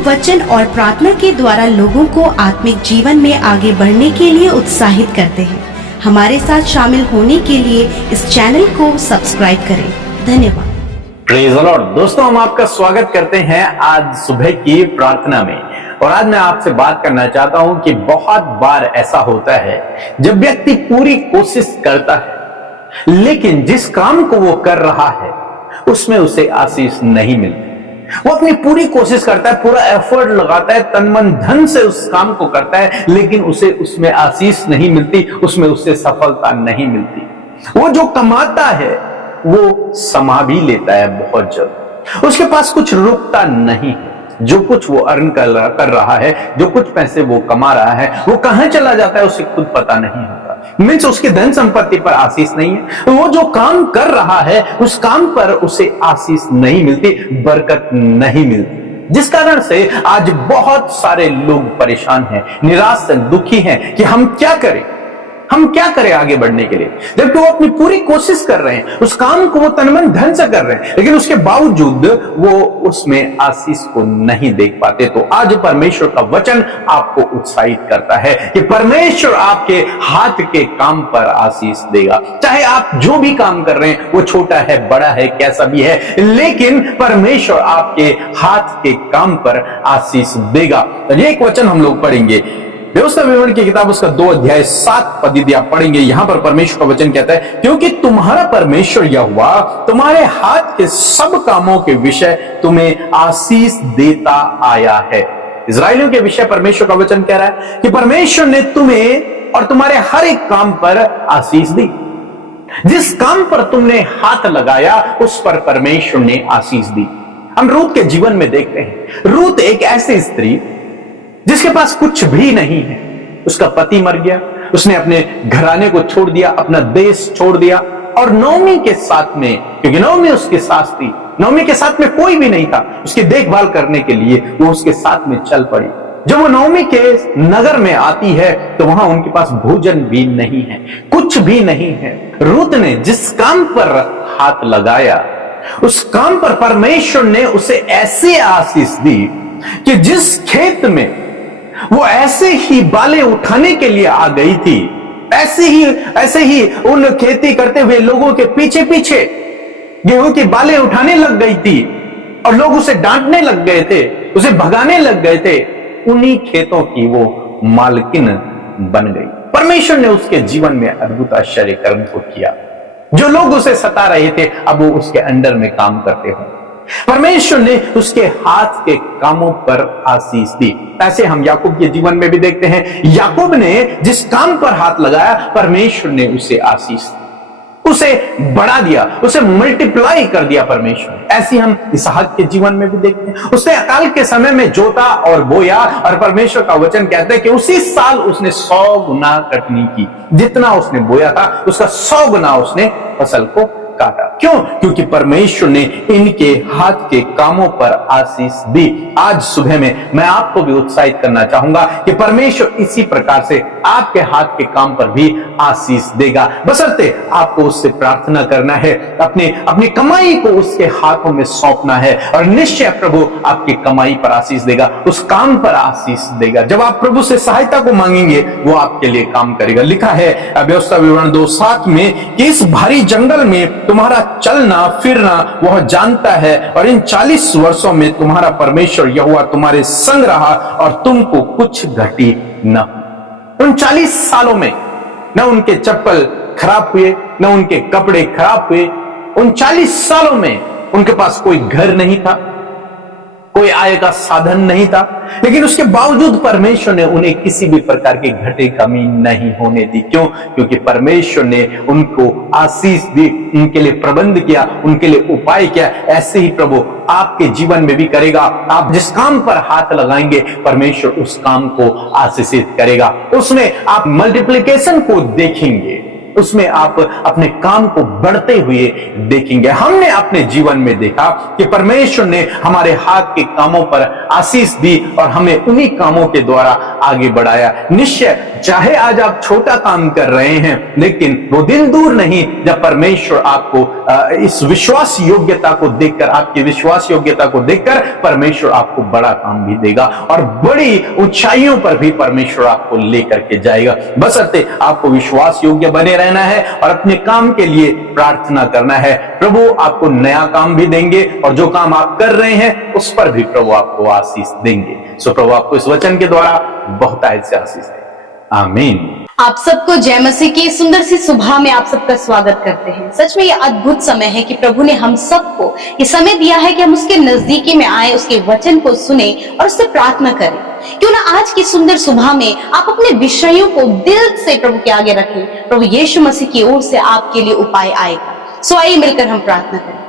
वचन और प्रार्थना के द्वारा लोगों को आत्मिक जीवन में आगे बढ़ने के लिए उत्साहित करते हैं। हमारे साथ शामिल होने के लिए इस चैनल को सब्सक्राइब करें। धन्यवाद। Praise the Lord. दोस्तों, हम आपका स्वागत करते हैं आज सुबह की प्रार्थना में। और आज मैं आपसे बात करना चाहता हूं कि बहुत बार ऐसा होता है जब व्यक्ति पूरी कोशिश करता है लेकिन जिस काम को वो कर रहा है उसमें उसे आशीष नहीं मिलती। वो अपनी पूरी कोशिश करता है, पूरा एफर्ट लगाता है, तन मन धन से उस काम को करता है, लेकिन उसे उसमें आशीष नहीं मिलती, उसमें उसे सफलता नहीं मिलती। वो जो कमाता है वो समा भी लेता है बहुत जल्द, उसके पास कुछ रुकता नहीं है। जो कुछ वो अर्न कर रहा है, जो कुछ पैसे वो कमा रहा है, वो कहां चला जाता है उसे खुद पता नहीं होता। मीन्स उसकी धन संपत्ति पर आशीष नहीं है। वो जो काम कर रहा है उस काम पर उसे आशीष नहीं मिलती, बरकत नहीं मिलती, जिस कारण से आज बहुत सारे लोग परेशान हैं, निराश हैं, दुखी हैं कि हम क्या करें आगे बढ़ने के लिए। जबकि वो अपनी पूरी कोशिश कर रहे हैं, उस काम को वो तन मन धन से कर रहे हैं, लेकिन उसके बावजूद वो उसमें आशीष को नहीं देख पाते। तो आज परमेश्वर का वचन आपको उत्साहित करता है कि परमेश्वर आपके हाथ के काम पर आशीष देगा। चाहे आप जो भी काम कर रहे हैं, वो छोटा है, बड़ा है, कैसा भी है, लेकिन परमेश्वर आपके हाथ के काम पर आशीष देगा। तो ये एक वचन हम लोग पढ़ेंगे, व्यवस्था विवरण की किताब उसका 2 अध्याय 7 पद यदि आप पढ़ेंगे। यहां पर परमेश्वर का वचन कहता है, क्योंकि तुम्हारा परमेश्वर यहोवा तुम्हारे हाथ के सब कामों के विषय तुम्हें आशीष देता आया है। इस्राएलियों के विषय परमेश्वर का वचन कह रहा है कि परमेश्वर ने तुम्हें और तुम्हारे हर एक काम पर आशीष दी। जिस काम पर तुमने हाथ लगाया उस पर परमेश्वर ने आशीष दी। हम रूत के जीवन में देखते हैं, रूत एक ऐसी स्त्री जिसके पास कुछ भी नहीं है। उसका पति मर गया, उसने अपने घराने को छोड़ दिया, अपना देश छोड़ दिया, और नोमी के साथ में, क्योंकि नोमी उसकी सास थी, नोमी के साथ में कोई भी नहीं था उसकी देखभाल करने के लिए, वो उसके साथ में चल पड़ी। जब वो नोमी के नगर में आती है तो वहां उनके पास भोजन भी नहीं है, कुछ भी नहीं है। रूत ने जिस काम पर हाथ लगाया उस काम पर परमेश्वर ने उसे ऐसी आशीष दी कि जिस खेत में वो ऐसे ही बाले उठाने के लिए आ गई थी, ऐसे ही उन खेती करते हुए लोगों के पीछे पीछे गेहूं की बाले उठाने लग गई थी और लोग उसे डांटने लग गए थे, उसे भगाने लग गए थे। उन्हीं खेतों की वो मालकिन बन गई। परमेश्वर ने उसके जीवन में अद्भुत आश्चर्य कर्म को किया। जो लोग उसे सता रहे थे अब वो उसके अंडर में काम करते हो। परमेश्वर ने उसके हाथ के कामों पर आशीष दी। ऐसे हम याकूब के जीवन में भी देखते हैं। याकूब ने जिस काम पर हाथ लगाया परमेश्वर ने उसे आशीष दी, उसे बढ़ा दिया, उसे मल्टीप्लाई कर दिया परमेश्वर। ऐसी हम इसहाक के जीवन में भी देखते हैं। उसने अकाल के समय में जोता और बोया और परमेश्वर का वचन कहता है कि उसी साल उसने 100 गुना कटनी की। जितना उसने बोया था उसका 100 गुना उसने फसल को काटा। क्यों? क्योंकि परमेश्वर ने इनके हाथ के कामों पर आशीष दी। आज सुबह में मैं आपको भी उत्साहित करना चाहूंगा कि परमेश्वर इसी प्रकार से आपके हाथ के काम पर भी आशीष देगा, बशर्ते आपको उससे प्रार्थना करना है, अपनी कमाई को उसके हाथों में सौंपना है, और निश्चय प्रभु आपकी कमाई पर आशीष देगा, उस काम पर आशीष देगा। जब आप प्रभु से सहायता को मांगेंगे वो आपके लिए काम करेगा। लिखा है व्यवस्था विवरण 2:7 में कि इस भारी जंगल में तुम्हारा चलना फिरना वह जानता है, और इन 40 वर्षों में तुम्हारा परमेश्वर यहोवा तुम्हारे संग रहा और तुमको कुछ घटी न। उन 40 सालों में न उनके चप्पल खराब हुए, न उनके कपड़े खराब हुए। उन 40 सालों में उनके पास कोई घर नहीं था, कोई आय का साधन नहीं था, लेकिन उसके बावजूद परमेश्वर ने उन्हें किसी भी प्रकार की घटे कमी नहीं होने दी। क्यों? क्योंकि परमेश्वर ने उनको आशीष दी, उनके लिए प्रबंध किया, उनके लिए उपाय किया। ऐसे ही प्रभु आपके जीवन में भी करेगा। आप जिस काम पर हाथ लगाएंगे परमेश्वर उस काम को आशीषित करेगा, उसमें आप मल्टीप्लिकेशन को देखेंगे। उसमें आप अपने काम को बढ़ते हुए देखेंगे। हमने अपने जीवन में देखा कि परमेश्वर ने हमारे हाथ के कामों पर आशीष दी और हमें उन्हीं कामों के द्वारा आगे बढ़ाया। निश्चय चाहे आज आप छोटा काम कर रहे हैं, लेकिन वो दिन दूर नहीं जब परमेश्वर आपको इस विश्वास योग्यता को देखकर, आपकी विश्वास योग्यता को देखकर परमेश्वर आपको बड़ा काम भी देगा और बड़ी ऊंचाइयों पर भी परमेश्वर आपको लेकर के जाएगा। बशर्ते आपको विश्वास योग्य बने रहना है और अपने काम के लिए प्रार्थना करना है। प्रभु आपको नया काम भी देंगे और जो काम आप कर रहे हैं उस पर भी प्रभु आपको आशीष देंगे। सो प्रभु आपको इस वचन के द्वारा बहुतायत से आशीष दे। आमीन। आप सबको जय मसीह की सुंदर सी सुबह में आप सबका स्वागत करते हैं। सच में ये अद्भुत समय है कि प्रभु ने हम सबको ये समय दिया है कि हम उसके नजदीकी में आए, उसके वचन को सुने और उससे प्रार्थना करें। क्यों ना आज की सुंदर सुबह में आप अपने विषयों को दिल से प्रभु के आगे रखें। प्रभु यीशु मसीह की ओर से आपके लिए उपाय आएगा। सो आइए मिलकर हम प्रार्थना करें।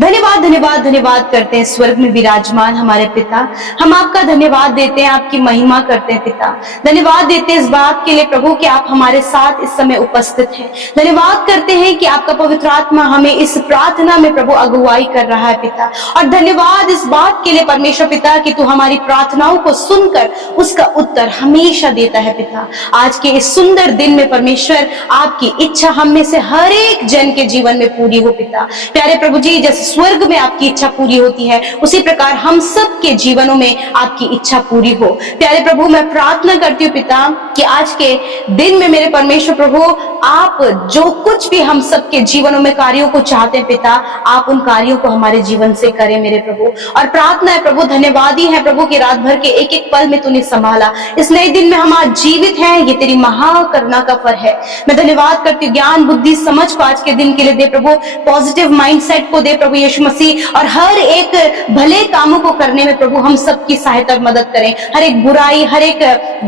धन्यवाद धन्यवाद धन्यवाद करते हैं स्वर्ग में विराजमान हमारे पिता, हम आपका धन्यवाद देते हैं, आपकी महिमा करते हैं पिता। धन्यवाद देते हैं इस बात के लिए प्रभु कि आप हमारे साथ इस समय उपस्थित हैं। धन्यवाद करते हैं कि आपका पवित्र आत्मा हमें इस प्रार्थना में प्रभु अगुवाई कर रहा है पिता। और धन्यवाद इस बात के लिए परमेश्वर पिता कि तू हमारी प्रार्थनाओं को सुनकर उसका उत्तर हमेशा देता है पिता। आज के इस सुंदर दिन में परमेश्वर आपकी इच्छा हम में से हर एक जन के जीवन में पूरी हो पिता। प्यारे प्रभु जी, जैसे स्वर्ग में आपकी इच्छा पूरी होती है उसी प्रकार हम सब के जीवनों में आपकी इच्छा पूरी हो। प्यारे प्रभु, मैं प्रार्थना करती हूँ पिता कि आज के दिन में मेरे परमेश्वर प्रभु, आप जो कुछ भी हम सब के जीवनों में कार्यों को चाहते हैं पिता, आप उन कार्यों को हमारे जीवन से करें मेरे प्रभु। और प्रार्थना है प्रभु, धन्यवादी है प्रभु कि रात भर के एक एक पल में तूने संभाला। इस नए दिन में हम आज जीवित हैं, ये तेरी महाकरुणा का फल है। मैं धन्यवाद करती हूँ, ज्ञान बुद्धि समझ को आज के दिन के लिए दे प्रभु, पॉजिटिव माइंडसेट को दे प्रभु यीशु मसीह, और हर एक भले कामों को करने में प्रभु हम सबकी सहायता और मदद करें। हर एक बुराई, हर एक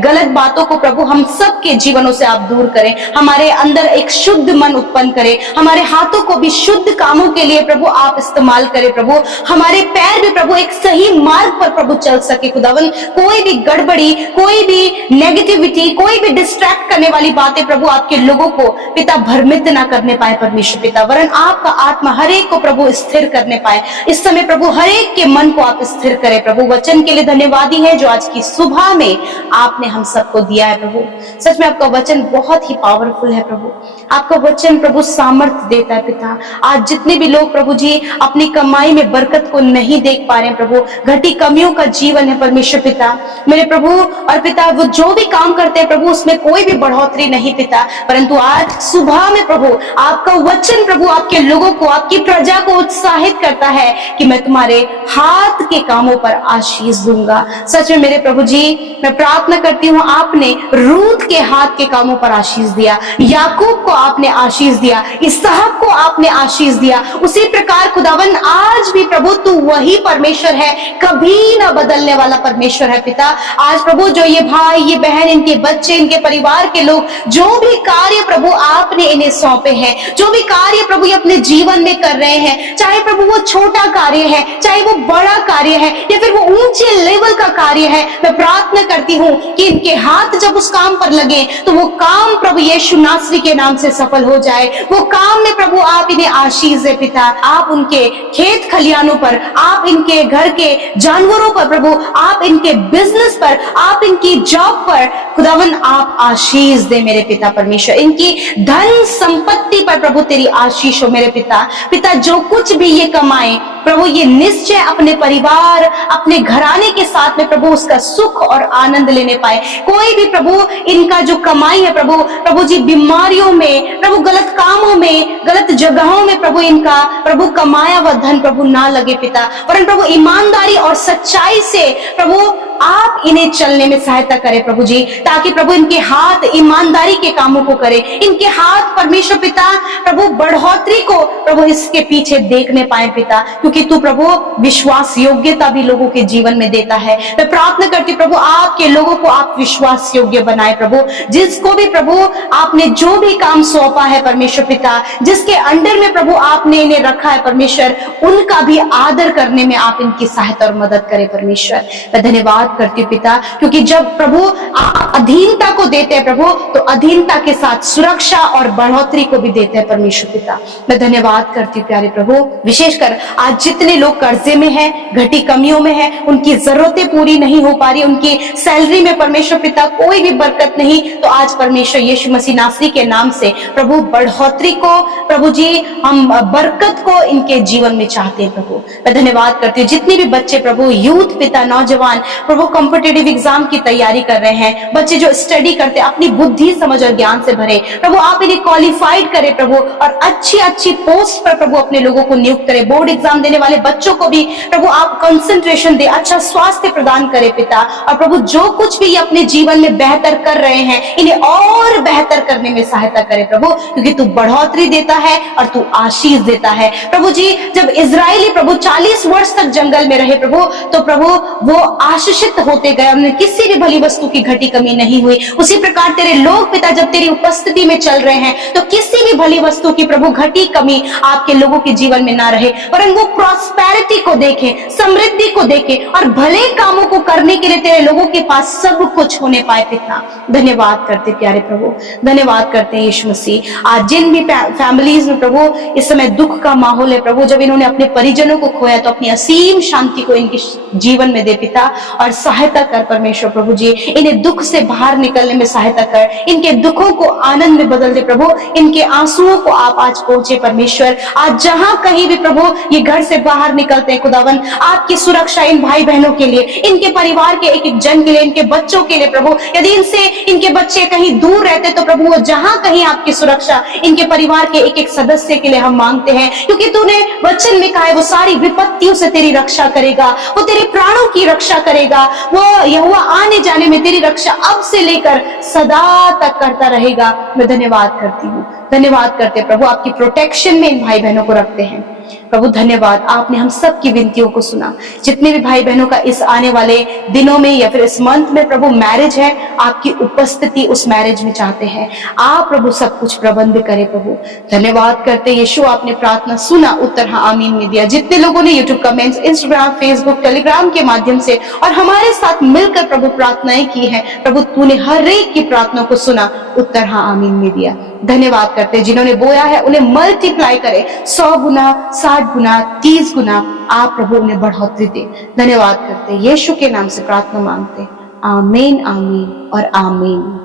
गलत बातों को प्रभु हम सब के जीवनों से आप दूर करें। हमारे अंदर एक शुद्ध मन उत्पन्न करें। हमारे हाथों को भी शुद्ध कामों के लिए प्रभु आप इस्तेमाल करें प्रभु। हमारे पैर भी प्रभु एक सही मार्ग पर प्रभु चल सके खुदावन। कोई भी गड़बड़ी, कोई भी नेगेटिविटी, कोई भी डिस्ट्रैक्ट करने वाली बातें प्रभु आपके लोगों को पिता भ्रमित ना करने पाए परमेश्वर पिता, वरन आपका आत्मा हर एक को प्रभु स्थिर करने पाए। इस समय प्रभु हर एक के मन को आप स्थिर करें प्रभु। वचन के लिए धन्यवादी है जो आज की सुबह में आपने हम सबको दिया है प्रभु। सच में आपका वचन बहुत ही पावरफुल है प्रभु। आपका वचन प्रभु सामर्थ्य देता है पिता। आज जितने भी लोग प्रभु जी अपनी कमाई में बरकत को नहीं देख पा रहे हैं प्रभु, घटी कमियों का जीवन है परमेश्वर पिता मेरे प्रभु। और पिता वो जो भी काम करते हैं प्रभु उसमें कोई भी बढ़ोतरी नहीं पिता, परंतु आज सुबह में प्रभु आपका वचन प्रभु आपके लोगों को, आपकी प्रजा को उत्साहित करता है कि मैं तुम्हारे हाथ के कामों पर आशीष दूंगा। सच में मेरे प्रभु जी, मैं प्रार्थना करती हूँ, आपने रूत के हाथ के कामों पर आशीष दिया, याकूब को आपने आशीष दिया, इसहाक को आपने आशीष दिया। उसी प्रकार खुदावन आज भी प्रभु तू वही परमेश्वर है, कभी ना बदलने वाला परमेश्वर है पिता। आज प्रभु जो ये भाई, ये बहन, इनके बच्चे, इनके परिवार के लोग जो भी कार्य प्रभु आपने इन्हें सौंपे हैं, जो भी कार्य प्रभु ये अपने जीवन में कर रहे हैं, चाहे प्रभु वो छोटा कार्य है, चाहे वो बड़ा कार्य है, या फिर वो ऊंचे लेवल का कार्य है, मैं प्रार्थना करती हूँ कि इनके हाथ जब उस काम पर लगे तो वो काम प्रभु यीशु नासरी के नाम से सफल हो जाए। वो काम में प्रभु आप इन्हें आशीष दे पिता। आप उनके खेत खलियानों पर, आप इनके घर के जानवरों पर प्रभु, आप इनके बिजनेस पर, आप इनकी जॉब पर खुदावन आप आशीष दे मेरे पिता परमेश्वर। इनकी धन संपत्ति पर प्रभु तेरी आशीष हो मेरे पिता। पिता जो कुछ भी ये कमाए प्रभु ये निश्चय अपने परिवार, अपने घराने के साथ में प्रभु उसका सुख और आनंद लेने पाए। कोई भी प्रभु इनका जो कमाई है प्रभु, प्रभु जी बीमारियों में, प्रभु गलत कामों में, गलत जगहों में प्रभु इनका प्रभु कमाया हुआ धन प्रभु ना लगे पिता, वरन प्रभु ईमानदारी और सच्चाई से प्रभु आप इन्हें चलने में सहायता करें प्रभु जी, ताकि प्रभु इनके हाथ ईमानदारी के कामों को करें, इनके हाथ परमेश्वर पिता प्रभु बढ़ोतरी को प्रभु इसके पीछे देखने पाए पिता, क्योंकि तू प्रभु विश्वास योग्यता भी लोगों के जीवन में देता है। मैं प्रार्थना करती प्रभु आपके लोगों को आप विश्वास योग्य बनाए प्रभु, जिसको भी प्रभु आपने जो भी काम सौंपा है परमेश्वर पिता, जिसके अंडर में प्रभु आपने इन्हें रखा है परमेश्वर, उनका भी आदर करने में आप इनकी सहायता और मदद करें परमेश्वर। मैं धन्यवाद करती हूँ पिता, क्योंकि जब प्रभु आप अधीनता को देते हैं प्रभु, तो अधीनता के साथ सुरक्षा और बढ़ोतरी को भी देते हैं परमेश्वर पिता। मैं धन्यवाद करती हूँ प्यारे प्रभु, विशेषकर आज जितने लोग कर्जे में हैं, घटी कमियों में हैं, उनकी जरूरतें पूरी नहीं हो पा रही, उनकी सैलरी में परमेश्वर पिता कोई भी बरकत नहीं, तो आज परमेश्वर यीशु मसीह नासरी के नाम से प्रभु बढ़ोतरी को, प्रभु जी हम बरकत को इनके जीवन में चाहते हैं प्रभु। मैं धन्यवाद करती हूँ जितने भी बच्चे प्रभु, यूथ पिता, नौजवान प्रभु कॉम्पिटिटिव एग्जाम की तैयारी कर रहे हैं, बच्चे जो स्टडी करते हैं, अपनी बुद्धि समझ और ज्ञान से भरे प्रभु, आप इन्हें क्वालिफाइड करें प्रभु, और अच्छी अच्छी पोस्ट पर प्रभु अपने लोगों को नियुक्त करें। बोर्ड एग्जाम देने वाले बच्चों को भी प्रभु आप कंसंट्रेशन दे, अच्छा स्वास्थ्य प्रदान करें पिता, और प्रभु जो कुछ भी ये अपने जीवन में बेहतर कर रहे हैं, इन्हें और बेहतर करने में सहायता करे प्रभु, क्योंकि तू बढ़ोतरी देता है और तू आशीष देता है प्रभु जी। जब इजरायली प्रभु 40 वर्ष तक जंगल में रहे प्रभु, तो प्रभु वो आशीषित होते गए, उन्हें किसी भी भली वस्तु की घटी कमी नहीं हुई। उसी प्रकार तेरे लोग पिता जब तेरी उपस्थिति में चल रहे हैं, तो किसी भी भली वस्तु की प्रभु घटी कमी आपके लोगों के जीवन में ना रहे, वरन वो प्रॉस्पेरिटी को देखें, समृद्धि को देखें, और भले कामों को करने के लिए तेरे लोगों के पास सब कुछ होने पाए पिता। धन्यवाद करते प्यारे प्रभु, धन्यवाद करते हैं यीशु मसीह। आज जिन भी फैमिलीज में प्रभु इस समय दुख का माहौल है प्रभु, जब इन्होंने अपने परिजनों को खोया, तो अपनी असीम शांति को इनके जीवन में दे पिता, और सहायता कर परमेश्वर प्रभु जी, इन्हें दुख से बाहर निकलने में सहायता कर, इनके दुखों को आनंद में बदल दे प्रभु, इनके आंसुओं को आप आज पहुंचे परमेश्वर। आज जहां कहीं भी प्रभु ये घर से बाहर निकलते हैं खुदावन, आपकी सुरक्षा इन भाई बहनों के लिए, इनके परिवार के एक एक जन के लिए, इनके बच्चों के लिए प्रभु, यदि इनसे इनके बच्चे कहीं दूर रहते तो प्रभु वो जहां कहीं आपकी सुरक्षा इनके परिवार के एक एक सदस्य के लिए हम मांगते हैं, क्योंकि तूने वचन में कहा है वो सारी विपत्तियों से तेरी रक्षा करेगा, वो तेरे प्राणों की रक्षा करेगा, वो यहोवा आने जाने में तेरी रक्षा अब से लेकर सदा तक करता रहेगा। मैं धन्यवाद करती हूँ, धन्यवाद करते प्रभु, आपकी प्रोटेक्शन में इन भाई बहनों को रखते हैं प्रभु। धन्यवाद, आपने हम सब की विनतियों को सुना। जितने भी भाई बहनों का इस आने वाले दिनों में या फिर इस मंथ में प्रभु मैरिज है, आपकी उपस्थिति उस मैरिज में चाहते हैं, आप प्रभु सब कुछ प्रबंध करें प्रभु। धन्यवाद करते यीशु, आपने प्रार्थना सुना, उत्तर हाँ आमीन में दिया। जितने लोगों ने YouTube comments, Instagram, Facebook, Telegram के माध्यम से और हमारे साथ मिलकर प्रभु प्रार्थनाएं की है प्रभु, तूने हर एक की प्रार्थना को सुना, उत्तर हाँ आमीन में दिया। धन्यवाद करते, जिन्होंने बोया है उन्हें मल्टीप्लाई करे, 100 गुना, 60 गुना, 30 गुना, आप प्रभु उन्हें बढ़ोतरी दे। धन्यवाद करते, यीशु के नाम से प्रार्थना मांगते, आमीन, आमीन और आमीन।